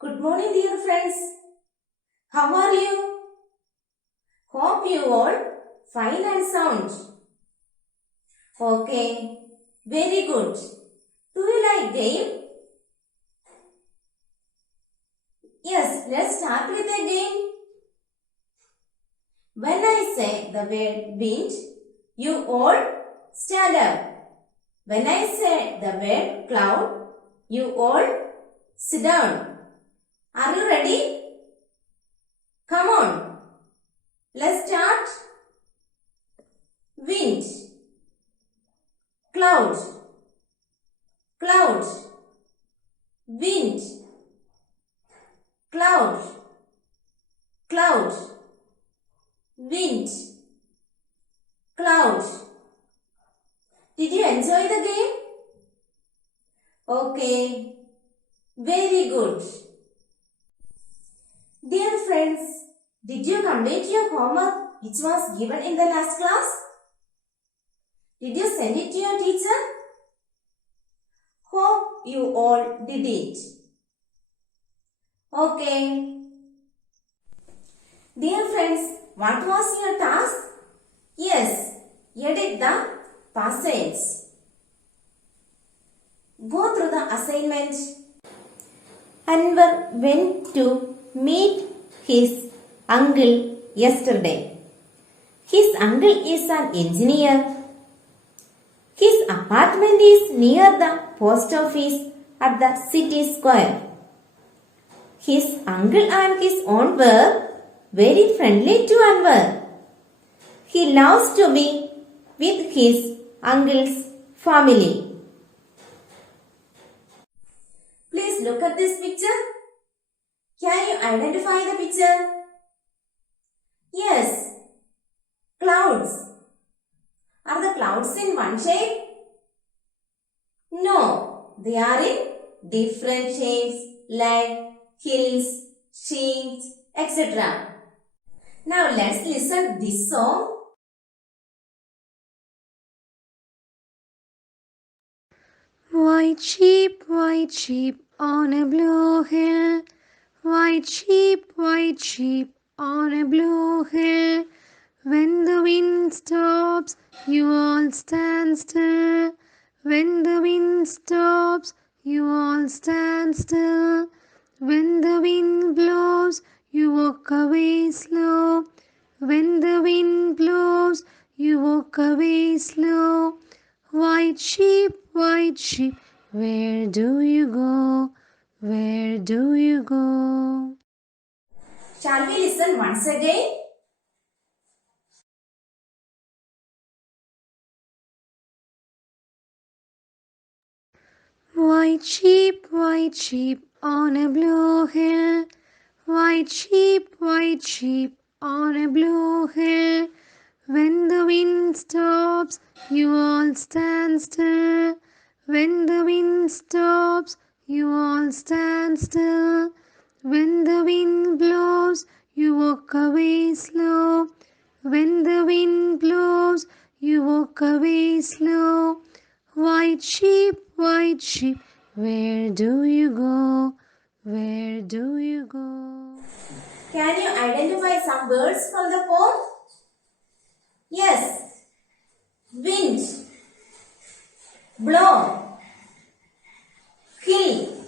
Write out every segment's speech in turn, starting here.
Good morning, dear friends. How are you? Hope you all fine and sound. Okay, very good. Do you like game? Yes, let's start with the game. When I say the word wind, you all stand up. When I say the word cloud, you all sit down. Are you ready? Come on. Let's start. Wind, cloud, cloud, wind, cloud, cloud, wind, cloud. Did you enjoy the game? Okay, very good. Dear friends, did you complete your homework which was given in the last class? Did you send it to your teacher? Hope you all did it. Okay. Dear friends, what was your task? Yes, edit the passage. Go through the assignment. Anwar went to meet his uncle yesterday. His uncle is an engineer. His apartment is near the post office at the city square. His uncle and his aunt were very friendly to Anwar. He loves to be with his uncle's family. Please look at this picture. Can you identify the picture? Yes, clouds. Are the clouds in one shape? No, they are in different shapes like hills, sheets, etc. Now let's listen this song. White sheep on a blue hill. White sheep on a blue hill. When the wind stops, you all stand still. When the wind stops, you all stand still. When the wind blows, you walk away slow. When the wind blows, you walk away slow. White sheep, where do you go? Where do you go? Shall we listen once again? White sheep on a blue hill. White sheep on a blue hill. When the wind stops, you all stand still. When the wind stops, you all stand still. When the wind blows, you walk away slow. When the wind blows, you walk away slow. White sheep, where do you go? Where do you go? Can you identify some words from the poem? Yes. Wind, blow, hill,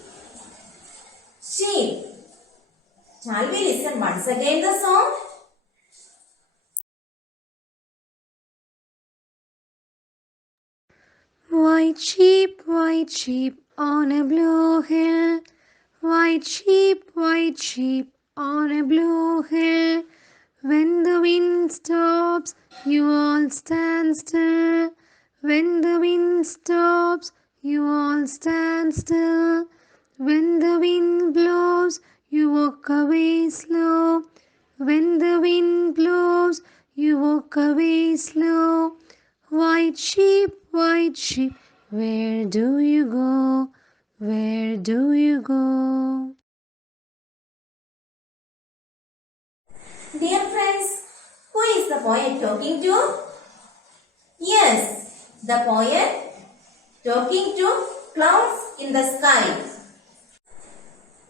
sheep. Shall we listen once again the song? White sheep on a blue hill. White sheep on a blue hill. When the wind stops, you all stand still. When the wind stops, you all stand still. When the wind blows, you walk away slow. When the wind blows, you walk away slow. White sheep, where do you go? Where do you go? Dear friends, who is the poet talking to? Yes, the poet talking to clouds in the sky.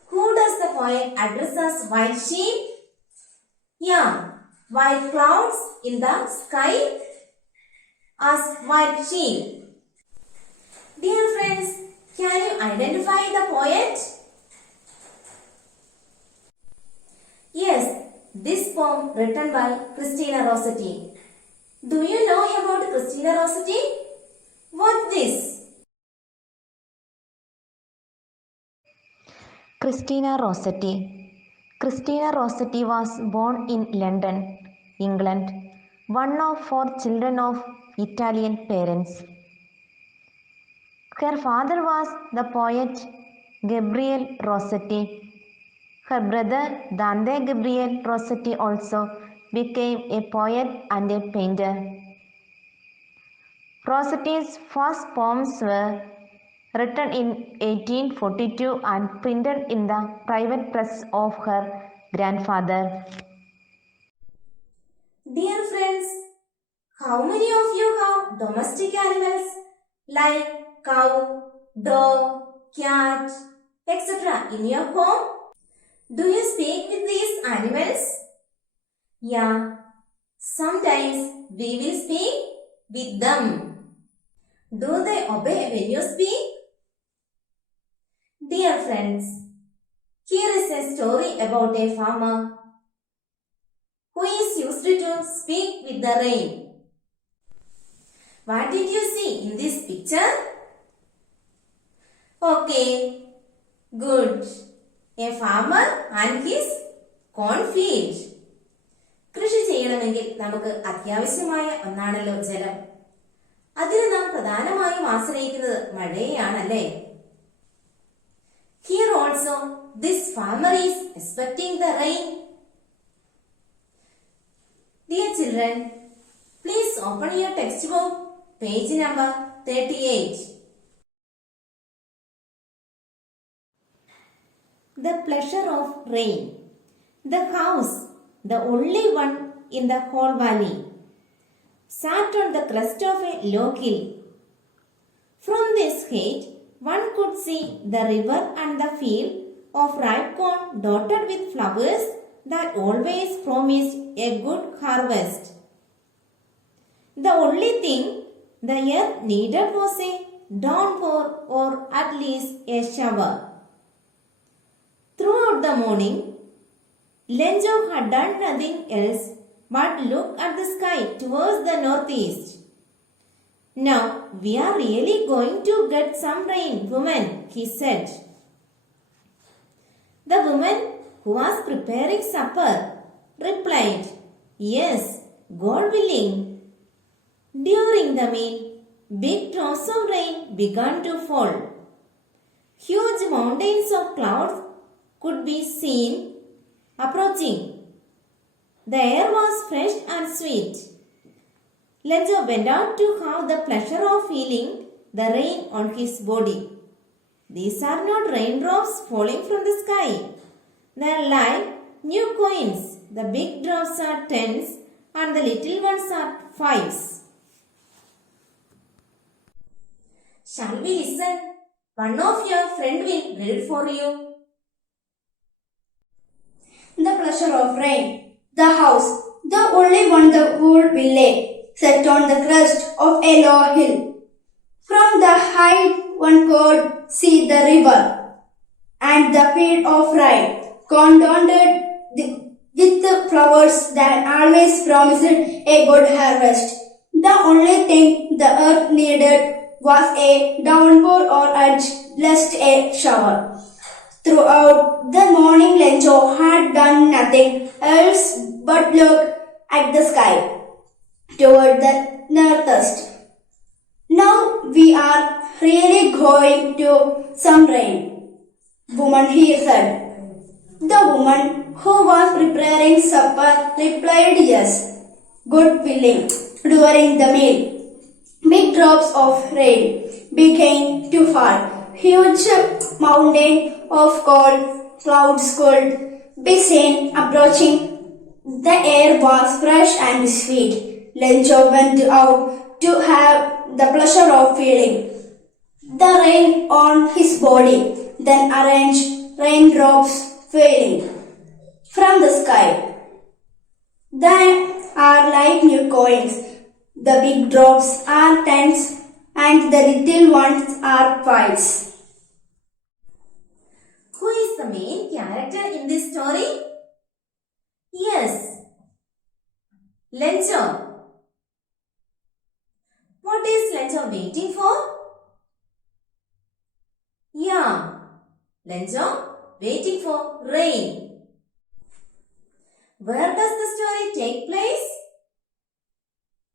Who does the poet address us white sheep? Yeah, white clouds in the sky as white sheep. Dear friends, can you identify the poet? Yes, this poem written by Christina Rossetti. Do you know about Christina Rossetti? What's this? Christina Rossetti. Christina Rossetti was born in London, England, one of 4 children of Italian parents. Her father was the poet Gabriele Rossetti. Her brother Dante Gabriele Rossetti also became a poet and a painter. Rossetti's first poems were written in 1842 and printed in the private press of her grandfather. Dear friends, how many of you have domestic animals like cow, dog, cat, etc. in your home? Do you speak with these animals? Yeah, sometimes we will speak with them. Do they obey when you speak? Dear friends, here is a story about a farmer who is used to speak with the rain. What did you see in this picture? Okay, good. A farmer and his cornfield. കൃഷി ചെയ്യണമെങ്കിൽ നമുക്ക് അത്യാവശ്യമായ ഒന്നാണല്ലോ ജലം. അതിന് നാം പ്രധാനമായും ആശ്രയിക്കുന്നത് മഴയെയാണല്ലേ? Here also, this farmer is expecting the rain. Dear children, please open your textbook, page number 38. The pleasure of rain. The house, the only one in the whole valley, sat on the crest of a low hill. From this height, one could see the river and the field of ripe corn dotted with flowers that always promised a good harvest. The only thing the earth needed was a downpour or at least a shower. Throughout the morning, Lenjo had done nothing else but look at the sky towards the northeast. Now we are really going to get some rain, woman, he said. The woman who was preparing supper replied, Yes, God willing. During the meal, big drops of rain began to fall. Huge mountains of clouds could be seen approaching. The air was fresh and sweet. Lenjo went out to have the pleasure of feeling the rain on his body. These are not raindrops falling from the sky. They are like new coins. The big drops are tens and the little ones are fives. Shall we listen? One of your friend will read for you. The pleasure of rain. The house, the only one the world will lay, set on the crest of a low hill. From the height one could see the river and the field of ripe corn dotted with the flowers that always promised a good harvest. The only thing the earth needed was a downpour or at least a shower. Throughout the morning, Lenjo had done nothing else but look at the sky toward the northeast. Now we are really going to some rain, woman, he said. The woman who was preparing supper replied yes, good willing. During the meal, big drops of rain began to fall. Huge mountain of cold clouds could be seen approaching. The air was fresh and sweet. Lenjo went out to have the pleasure of feeling the rain on his body, then arranged raindrops falling from the sky. They are like new coins. The big drops are tens and the little ones are fives. Who is the main character in this story? Yes, Lencho. What is Lencho waiting for? Yeah, Lencho waiting for rain. Where does the story take place?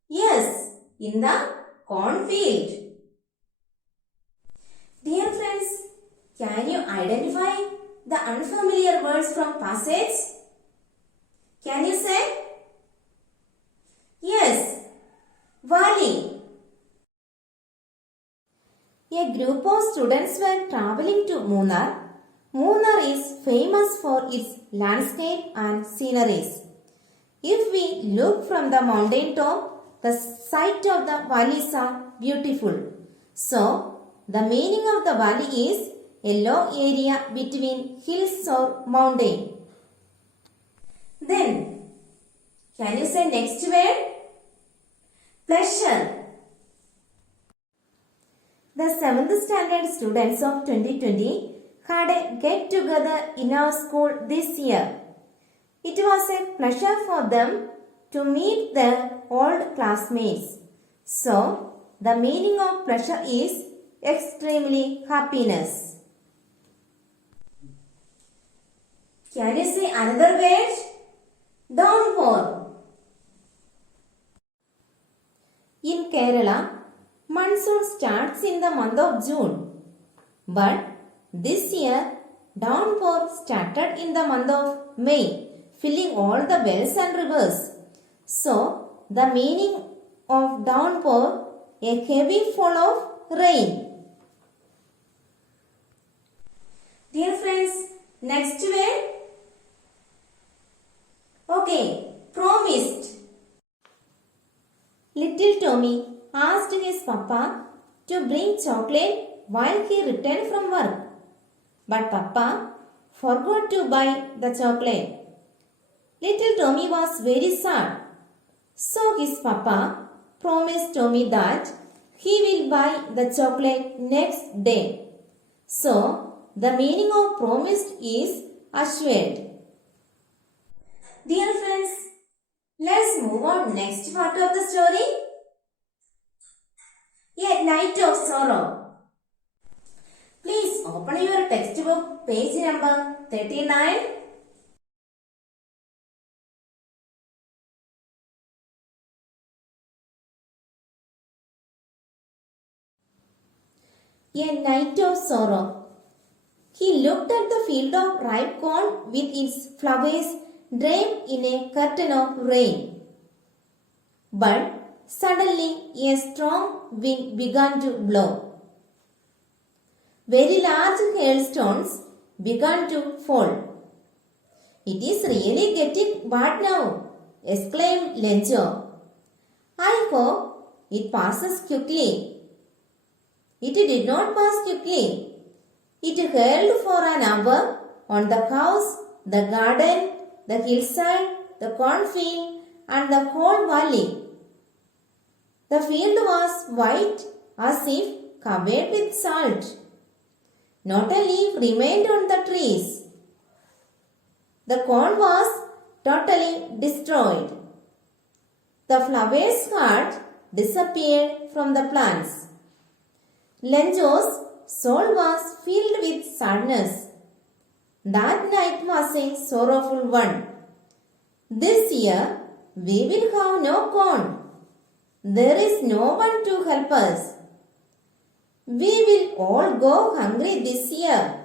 Yes, in the cornfield. Dear friends, can you identify the unfamiliar words from passage? Can you say? Yes, valley. A group of students were traveling to Munnar. Munnar is famous for its landscape and sceneries. If we look from the mountain top, the sight of the valleys are beautiful. So, the meaning of the valley is a low area between hills or mountain. Then, can you say next word? Pleasure. The 7th standard students of 2020 had a get together in our school this year. It was a pleasure for them to meet their old classmates. So, the meaning of pleasure is extremely happiness. Can you say another word? Downpour. In Kerala, monsoon starts in the month of June. But this year, downpour started in the month of May, filling all the wells and rivers. So, the meaning of downpour, a heavy fall of rain. Dear friends, next word. Okay, promised. Little Tommy asked his papa to bring chocolate while he returned from work. But papa forgot to buy the chocolate. Little Tommy was very sad. So his papa promised Tommy that he will buy the chocolate next day. So the meaning of promised is assured. Dear friends, let's move on next part of the story. A Night of Sorrow. Please open your textbook, page number 39. A Night of Sorrow. He looked at the field of ripe corn with its flowers draped in a curtain of rain. But suddenly a strong wind began to blow. Very large hailstones began to fall. It is really getting bad now, exclaimed Lencho. I hope it passes quickly. It did not pass quickly. It hailed for an hour on the house, the garden, the hillside, the cornfield, and the whole valley. The field was white as if covered with salt. Not a leaf remained on the trees. The corn was totally destroyed. The flowers had disappeared from the plants. Lencho's soul was filled with sadness. That night was a sorrowful one. This year we will have no corn. There is no one to help us. We will all go hungry this year.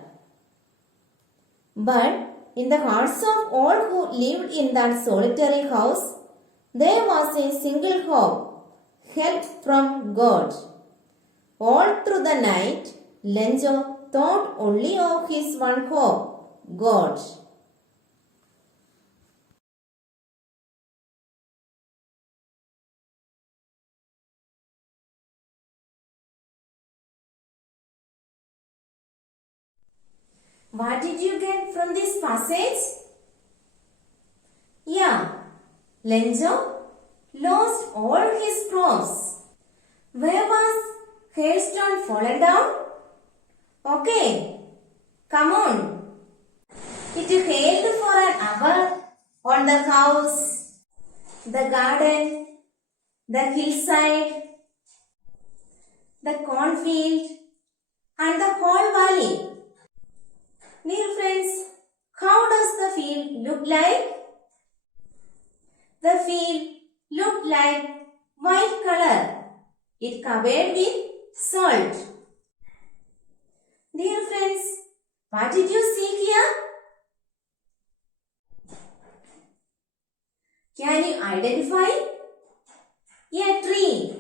But in the hearts of all who lived in that solitary house, there was a single hope, help from God. All through the night, Lencho thought only of his one hope, God. What did you get from this passage? Yeah, Lenjo lost all his crops. Where was hailstone fallen down? Okay, come on. It hailed for an hour on the house, the garden, the hillside, the cornfield, and the whole valley. Dear friends, how does the field look like? The field looked like white color. It covered with salt. Dear friends, what did you see here? Can you identify a tree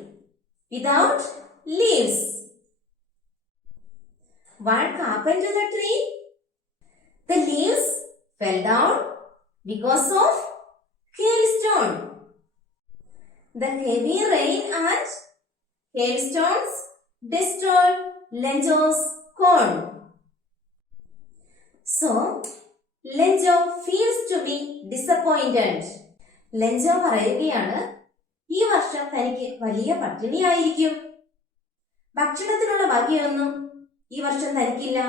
without leaves? What happened to the tree? The leaves fell down because of hailstone. The heavy rain and hailstones destroyed Lenjo's corn. So, Lenjo feels to be disappointed. Lenjo പറയുകയാണ് ഈ വർഷം തനിക്ക് വലിയ പട്ടിണിയായിരിക്കും. ഭക്ഷണത്തിനുള്ള വകയൊന്നും ഈ വർഷം തനിക്കില്ല.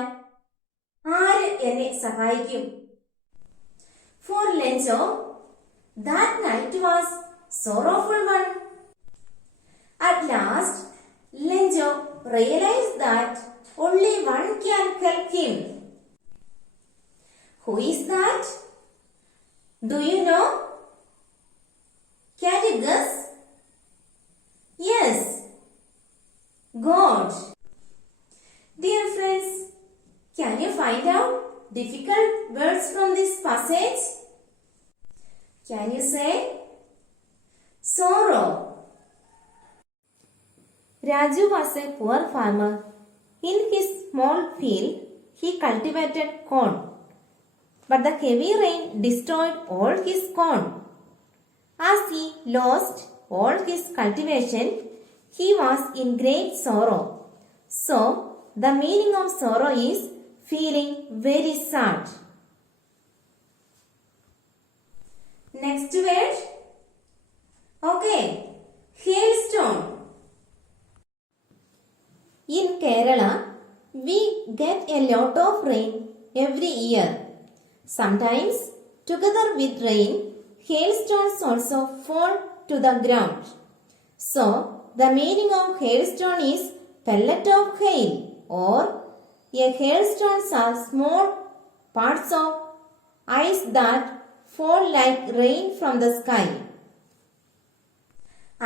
ആര് എന്നെ സഹായിക്കും? For Lenjo, that night was sorrowful one. At last, Lenjo realized that only one can help him. Who is that? Do you know? Can you guess? Yes, God. Dear friends, can you find out difficult words from this passage? Can you say sorrow? Raju was a poor farmer. In his small field, he cultivated corn. But the heavy rain destroyed all his corn. As he lost all his cultivation, he was in great sorrow. So, the meaning of sorrow is feeling very sad. Next word. Okay, hailstone. In Kerala, we get a lot of rain every year. Sometimes, together with rain, hailstones also fall to the ground. So, the meaning of hailstone is pellet of hail, or a hailstones are small parts of ice that fall like rain from the sky.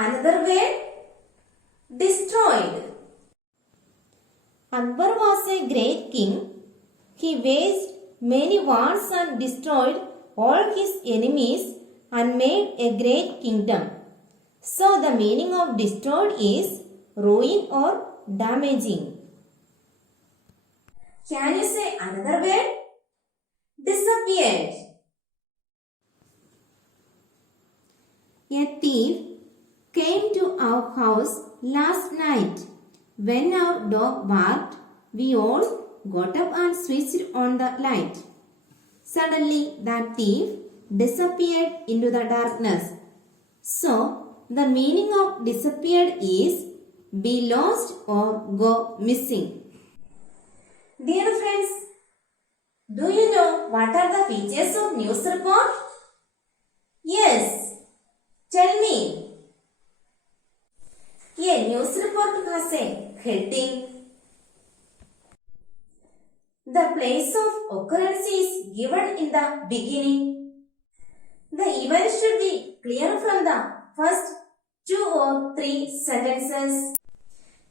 Another word, destroyed. Akbar was a great king. He waged many wars and destroyed all his enemies and made a great kingdom. So the meaning of destroyed is ruin or damaging. Can you say another word? Disappeared. A thief came to our house last night. When our dog barked, we all got up and switched on the light. Suddenly, that thief disappeared into the darkness. So, the meaning of disappeared is be lost or go missing. Dear friends, do you know what are the features of news report? Yes, tell me. A news report has a heading. The place of occurrence is given in the beginning. The event should be clear from the first 2 or 3 sentences.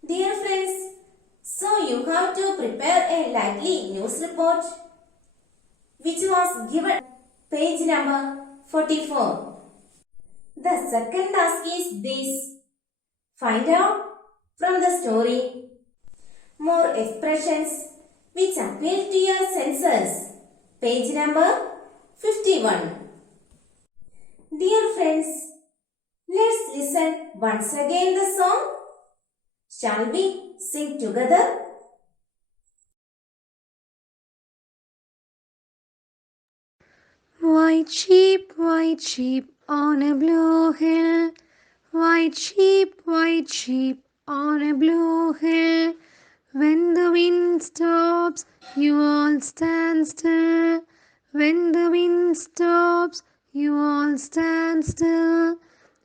Dear friends, so you have to prepare a lively news report which was given page number 44. The second task is this. Find out from the story more expressions which appeal to your senses. Page number 51. Dear friends, let's listen once again the song. Shall we sing together? white sheep on a blue hill. White sheep on a blue hill. When the wind stops, you all stand still. When the wind stops, you all stand still.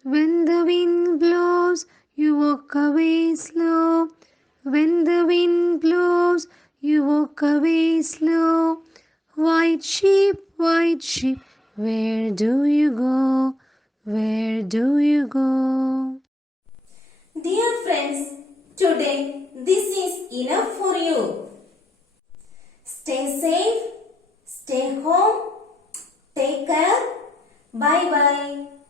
When the wind blows, you walk away slow. When the wind blows, you walk away slow. White sheep, where do you go? Where do you go? Dear friends, today this is enough for you. Stay safe, stay home, take care. Bye bye.